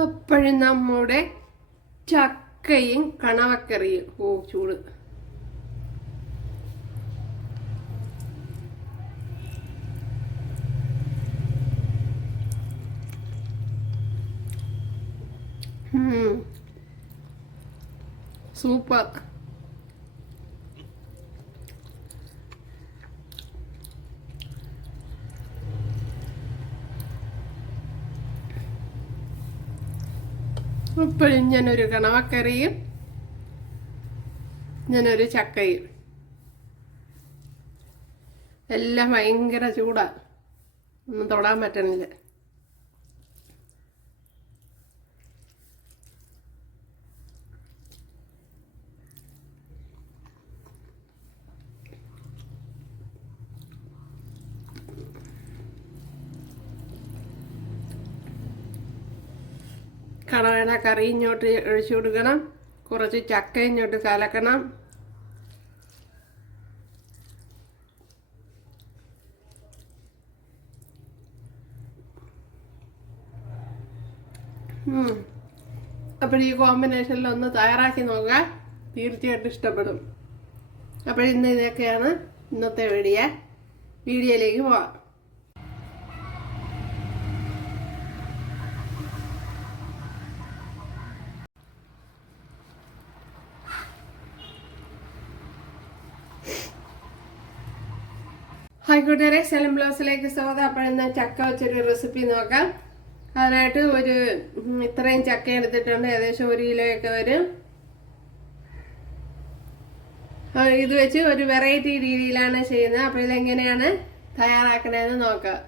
അപ്പോഴും നമ്മുടെ ചക്കയും കണവക്കറിയും. ഓ ചൂട്. ഉം. സൂപ്പർ. ഇപ്പോഴും ഞാനൊരു കണവക്കറിയും ഞാനൊരു ചക്കയും. എല്ലാം ഭയങ്കര ചൂടാണ് ഒന്നും തൊടാൻ പറ്റണില്ല. കണവയുടെ കറി ഇങ്ങോട്ട് ഒഴിച്ചു കൊടുക്കണം. കുറച്ച് ചക്ക ഇങ്ങോട്ട് കലക്കണം. അപ്പോൾ ഈ കോമ്പിനേഷനിൽ ഒന്ന് തയ്യാറാക്കി നോക്കുക. തീർച്ചയായിട്ടും ഇഷ്ടപ്പെടും. അപ്പോൾ ഇന്ന് ഇതൊക്കെയാണ് ഇന്നത്തെ വീഡിയോ. വീഡിയോയിലേക്ക് പോവാം. ഹായ് കൂട്ടുകാരെ സെലം ബ്ലൗസിലേക്ക് സ്വാഗതം. അപ്പോൾ അപ്പോഴെന്നാ ചക്ക വെച്ചൊരു റെസിപ്പി നോക്കാം. അതിനായിട്ട് ഒരു ഇത്രയും ചക്ക എടുത്തിട്ടുണ്ട്. ഏകദേശം ഒരു കിലോയൊക്കെ വരും. ഇത് വെച്ച് ഒരു വെറൈറ്റി രീതിയിലാണ് ചെയ്യുന്നത്. അപ്പോൾ ഇതെങ്ങനെയാണ് തയ്യാറാക്കണതെന്ന് നോക്കാം.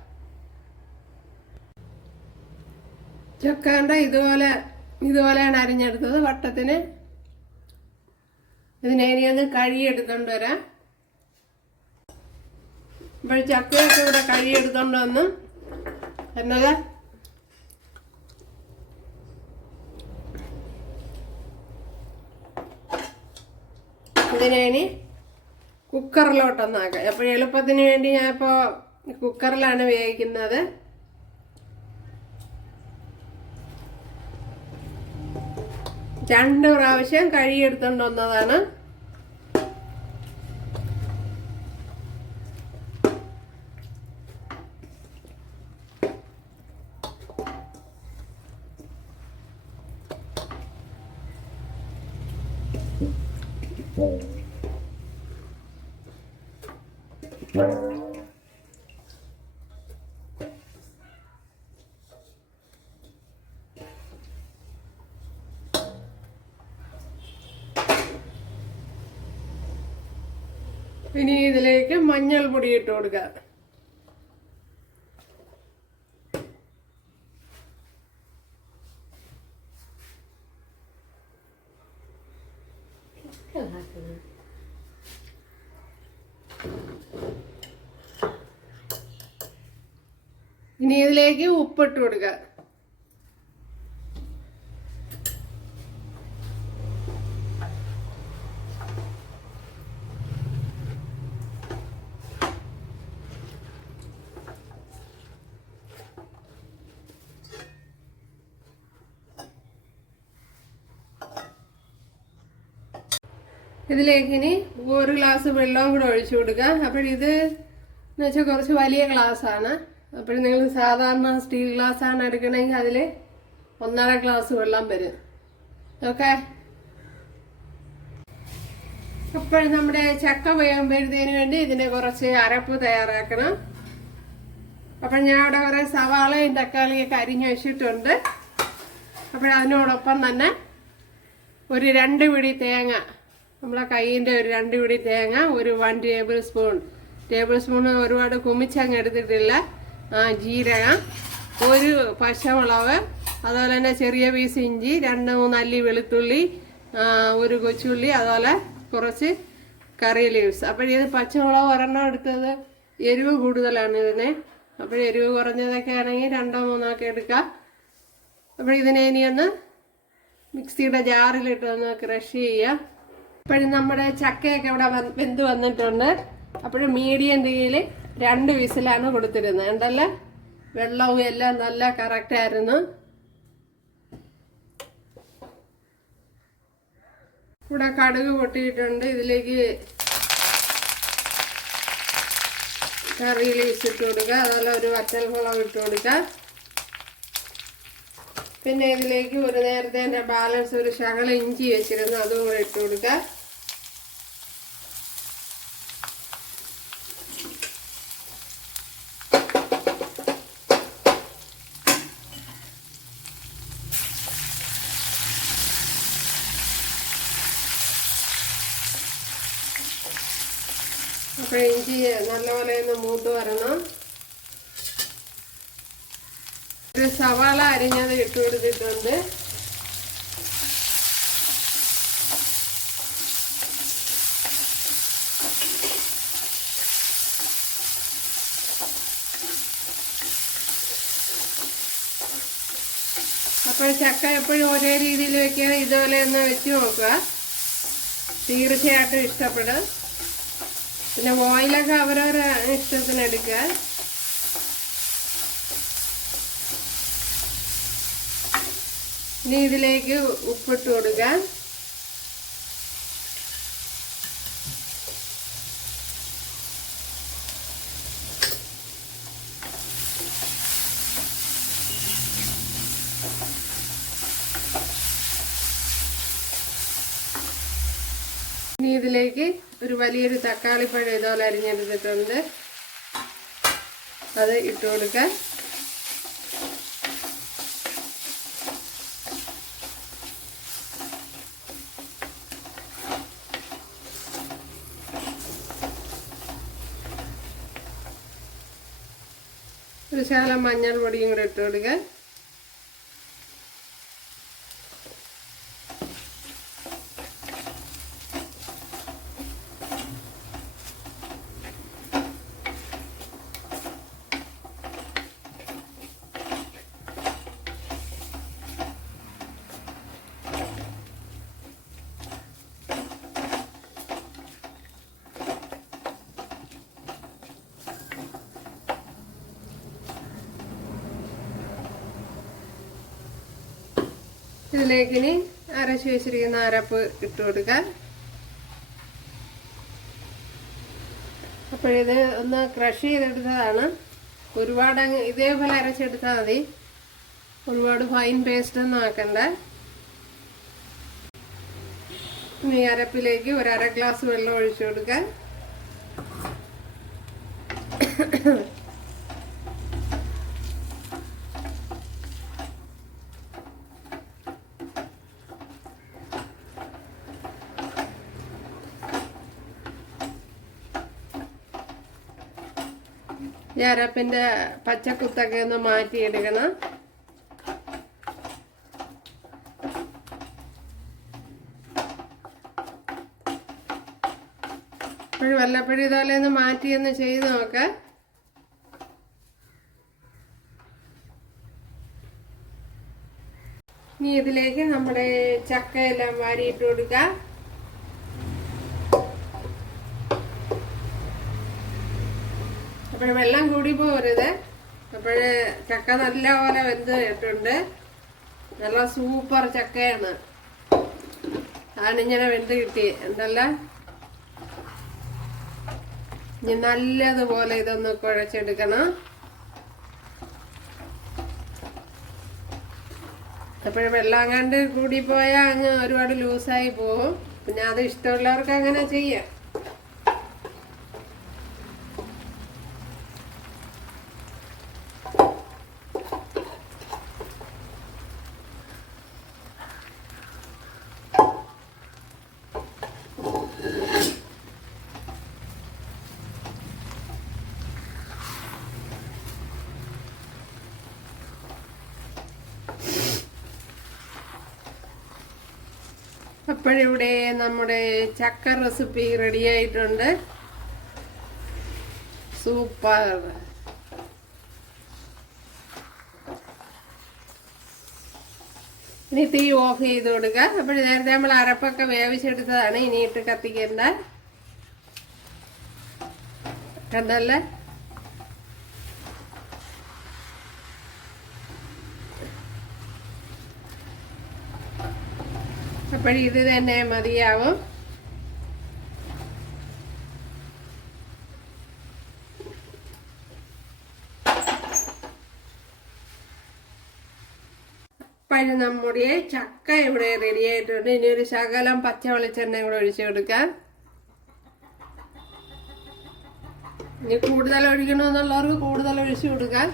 ചക്കാണ്ട ഇതുപോലെ ഇതുപോലെയാണ് അരിഞ്ഞെടുത്തത്. വട്ടത്തിന് ഇതിനെ ഇനി ഒന്ന് കഴുകിയെടുത്തോണ്ട് വരാം. ഇപ്പോൾ ചക്കയൊക്കെ ഇവിടെ കഴുകിയെടുത്തോണ്ട് വന്ന് എന്നത്? ഇതിനെ ഇനി കുക്കറിലോട്ടൊന്നാക്കാം അപ്പോൾ എളുപ്പത്തിന് വേണ്ടി ഇപ്പോ കുക്കറിലാണ് വേവിക്കുന്നത്. രണ്ട് പ്രാവശ്യം കഴുകിയെടുത്തോണ്ട് വന്നതാണ്. ഇനി ഇതിലേക്ക് മഞ്ഞൾ പൊടി ഇട്ട് കൊടുക്കുക ഇനി ഇതിലേക്ക് ഉപ്പിട്ട് കൊടുക്കുക. ഇതിലേക്ക് ഇനി ഒരു ഗ്ലാസ് വെള്ളവും കൂടെ ഒഴിച്ചു കൊടുക്കുക. അപ്പോൾ ഇത് എന്ന് വെച്ചാൽ കുറച്ച് വലിയ ഗ്ലാസ് ആണ് അപ്പോൾ നിങ്ങൾ സാധാരണ സ്റ്റീൽ ഗ്ലാസ് ആണ് എടുക്കണമെങ്കിൽ അതിൽ ഒന്നര ഗ്ലാസ് വെള്ളം വരും. ഓക്കെ? അപ്പോൾ നമ്മുടെ ചക്ക വേകുമ്പോഴത്തേന് വേണ്ടി ഇതിന് കുറച്ച് അരപ്പ് തയ്യാറാക്കണം. അപ്പോൾ ഞാൻ അവിടെ കുറേ സവാളയും തക്കാളിയൊക്കെ അരിഞ്ഞു വെച്ചിട്ടുണ്ട്. അപ്പോൾ അതിനോടൊപ്പം തന്നെ ഒരു രണ്ട് പിടി തേങ്ങ നമ്മളെ കൈയിന്റെ ഒരു രണ്ട് പിടി തേങ്ങ ഒരു one tablespoon tablespoon ഒരുപാട് കുമിച്ചങ്ങ് എടുത്തിട്ടില്ല. ജീരകം ഒരു പച്ചമുളക് അതുപോലെ തന്നെ ചെറിയ പീസ് ഇഞ്ചി രണ്ട് മൂന്ന് അല്ലി വെളുത്തുള്ളി ഒരു കൊച്ചുള്ളി അതുപോലെ കുറച്ച് കറി ലീവ്സ് അപ്പോൾ പച്ചമുളക് ഒരെണ്ണം എടുത്തത് എരിവ് കൂടുതലാണ് ഇതിന്. അപ്പോൾ എരിവ് കുറഞ്ഞതൊക്കെ ആണെങ്കിൽ രണ്ടോ മൂന്നോ ഒക്കെ എടുക്കാം. അപ്പോൾ ഇതിനെ ഇനി ഒന്ന് മിക്സിയുടെ ജാറിലിട്ട് ഒന്ന് ക്രഷ് ചെയ്യാം. ഇപ്പോഴും നമ്മുടെ ചക്കയൊക്കെ ഇവിടെ വെന്ത് വന്നിട്ടുണ്ട്. അപ്പോഴും മീഡിയം തീയിൽ രണ്ട് വിസിലാണ് കൊടുത്തിരുന്നത്. ഉണ്ടല്ല വെള്ളവും എല്ലാം നല്ല കറക്റ്റായിരുന്നു ഇവിടെ കടുക് പൊട്ടിയിട്ടുണ്ട്. ഇതിലേക്ക് കറിയിൽ വിസിട്ട് കൊടുക്കുക. അതുപോലെ ഒരു വറ്റൽ ഇട്ട് കൊടുക്കുക. പിന്നെ ഇതിലേക്ക് ഒരു നേരത്തെ ബാലൻസ് ഒരു ശകല ഇഞ്ചി വെച്ചിരുന്നു. അതും കൂടെ ഇട്ട് കൊടുക്കുക. നല്ലപോലെ ഒന്ന് മൂത്ത് വരണം. ഒരു സവാള അരിഞ്ഞത് ഇട്ട് കൊടുത്തിട്ടുണ്ട്. അപ്പോൾ ചക്ക എപ്പോഴും ഒരേ രീതിയിൽ വെക്കുക ഇതുപോലെ ഒന്ന് വെച്ച് നോക്കുക. തീർച്ചയായിട്ടും ഇഷ്ടപ്പെടും. പിന്നെ ഓയിലൊക്കെ അവരവരെ ഇഷ്ടത്തിന് എടുക്കുക. ഇനി ഇതിലേക്ക് ഉപ്പിട്ട് കൊടുക്കുക. ഇനി ഇതിലേക്ക് ഒരു വലിയൊരു തക്കാളി പഴം ഇതുപോലെ അരിഞ്ഞെടുത്തിട്ടുണ്ട്. അത് ഇട്ട് കൊടുക്കാൻ ഒരു ശകലം മഞ്ഞൾ പൊടിയും കൂടെ ഇട്ട് കൊടുക്കുക ഇതിലേക്ക് ഇനി അരച്ച് വെച്ചിരിക്കുന്ന അരപ്പ് ഇട്ട് കൊടുക്കാൻ അപ്പോഴിത് ഒന്ന് ക്രഷ് ചെയ്തെടുത്തതാണ്. ഒരുപാട് അങ്ങ് ഇതേപോലെ അരച്ചെടുത്താൽ മതി. ഒരുപാട് ഫൈൻ പേസ്റ്റ് ഒന്നും ആക്കണ്ട. ഇനി അരപ്പിലേക്ക് ഒരു അര ഗ്ലാസ് വെള്ളം ഒഴിച്ചു കൊടുക്കുക ഈ അരപ്പിന്റെ പച്ചക്കുത്തൊക്കെ ഒന്ന് മാറ്റിയെടുക്കണം. ഇപ്പോഴും വല്ലപ്പോഴും ഇതുപോലെ ഒന്ന് മാറ്റി ഒന്ന് ചെയ്ത് നോക്കാം. ഇനി ഇതിലേക്ക് നമ്മുടെ ചക്കയെല്ലാം വാരിയിട്ട് കൊടുക്കാം. അപ്പോൾ വെള്ളം കൂടി പോകരുത് അപ്പോൾ ചക്ക നല്ല പോലെ വെന്ത് കേട്ടുണ്ട്. നല്ല സൂപ്പർ ചക്കയാണ്. ആണിങ്ങനെ വെന്ത് കിട്ടി. എന്തല്ല ഇനി നല്ലതുപോലെ ഇതൊന്ന് കുഴച്ചെടുക്കണം. അപ്പോഴും വെള്ളം കണ്ട് കൂടി പോയാൽ അങ്ങ് ഒരുപാട് ലൂസായി പോകും. പിന്നെ അത് ഇഷ്ടമുള്ളവർക്ക് അങ്ങനെ ചെയ്യാം. അപ്പോഴിവിടെ നമ്മുടെ ചക്ക റെസിപ്പി റെഡി ആയിട്ടുണ്ട് സൂപ്പർ. ഇനി തീ ഓഫ് ചെയ്ത് കൊടുക്കുക അപ്പോൾ നേരത്തെ നമ്മൾ അരപ്പൊക്കെ വേവിച്ചെടുത്തതാണ്. ഇനിയിട്ട് കത്തിക്കണ്ട. കണ്ടല്ലേ? അപ്പോഴും ഇത് തന്നെ മതിയാവും. അപ്പോഴും നമ്മുടെ ചക്ക ഇവിടെ റെഡി ആയിട്ടുണ്ട്. ഇനി ഒരു ശകലം പച്ച വെളിച്ചെണ്ണ കൂടെ ഒഴിച്ചു കൊടുക്കാം. ഇനി കൂടുതൽ ഒഴിക്കണമെന്നുള്ളവർക്ക് കൂടുതൽ ഒഴിച്ചു കൊടുക്കാം.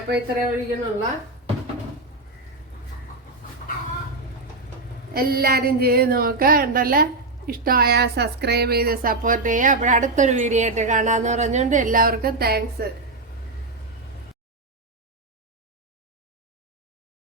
ഇപ്പൊ ഇത്ര ഒഴിക്കണുള്ള എല്ലാരും ചെയ്ത് നോക്കുക ഉണ്ടല്ലേ ഇഷ്ടമായ സബ്സ്ക്രൈബ് ചെയ്ത് സപ്പോർട്ട് ചെയ്യുക. അപ്പോൾ അടുത്തൊരു വീഡിയോ ആയിട്ട് കാണാമെന്ന് പറഞ്ഞുകൊണ്ട് എല്ലാവർക്കും താങ്ക്സ്